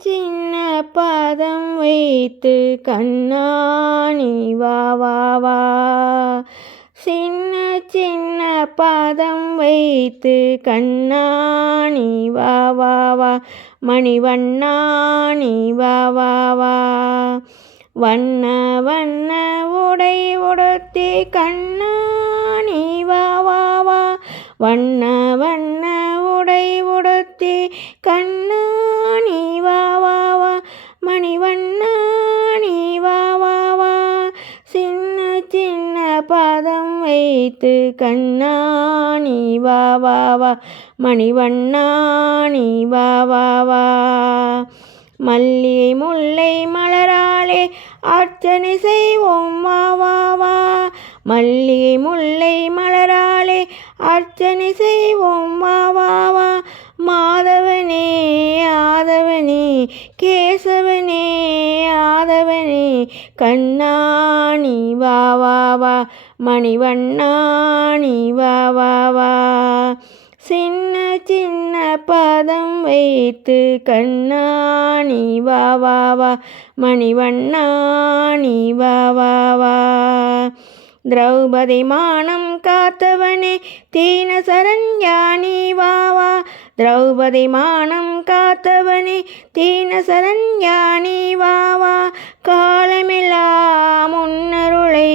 சின்ன பாதம் வைத்து கண்ணாணி வா வா வா. சின்ன சின்ன பாதம் வைத்து கண்ணாணி வா வா வா. மணிவண்ணாணி வா வா வா. வண்ண வண்ண உடை உடுத்தி கண்ணாணி வா வா வா. வண்ண வண்ண உடை உடுத்தி கண்ணாணி வா வா வா. மணிவண்ணாணி வா வா வா. சின்ன சின்ன பாதம் வைத்து கண்ணாணி வா வா வா. மணிவண்ணாணி வா வா வா. மல்லிகை முல்லை மலராலே அர்ச்சனை செய்வோம் வா வா வா. மல்லிகை முல்லை மலராலே அர்ச்சனை செய்வோம் வா வா வா. மாதவனே ஆதவனே கேசவனே ஆதவனே கண்ணாணி வா வா வா. மணிவண்ணாணி வா வா வா. சின்ன சின்ன பாதம் வைத்து கண்ணாணி வா வா வா. மணிவண்ணாணி வா வா வா. திரௌபதி மானம் காத்தவனே தீன சரண்யாணி வா வா. திரௌபதி மானம் காத்தவனே தீன சரண்யாணி வா வா. காலமெல்லாம் உன்னருளை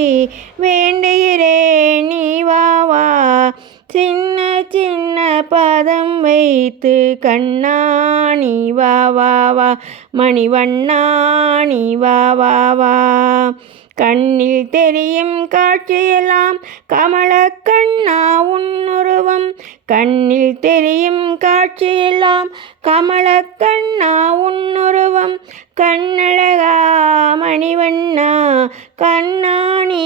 வேண்டுகிறேன் நீ வா வா. சின்ன சின்ன பாதம் வைத்து கண்ணாணி வா வா வா. மணிவண்ணாணி வா வா வா. கண்ணில் தெரியும் காட்சியெல்லாம் கமலக்கண்ணா உன்னுருவம். கண்ணில் தெரியும் காட்சியெல்லாம் கமலக்கண்ணா உன்னுருவம். கண்ணழகா மணிவண்ணா கண்ணாணி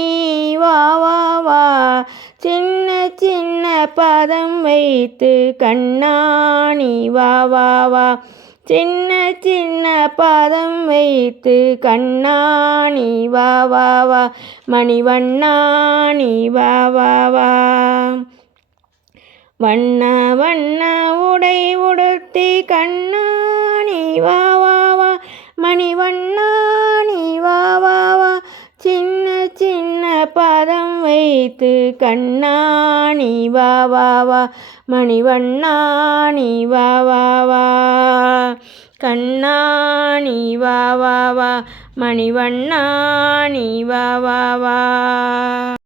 வா வா வா. சின்ன சின்ன பாதம் வைத்து கண்ணாணி வா வா வா. சின்ன சின்ன பாதம் வைத்து கண்ணாணி வா வா வா. மணிவண்ணாணி வா வா வா. வண்ண வண்ண உடை உடுத்தி கண்ணாணி வா வா வா. மணிவண்ணாணி வா வா வா. சின்ன சின்ன பாதம் வைத்து கண்ணாணி வா வா வா. மணிவண்ணாணி வா வா வா. கண்ணாணி வா வா வா. மணிவண்ணாணி வா வா வா.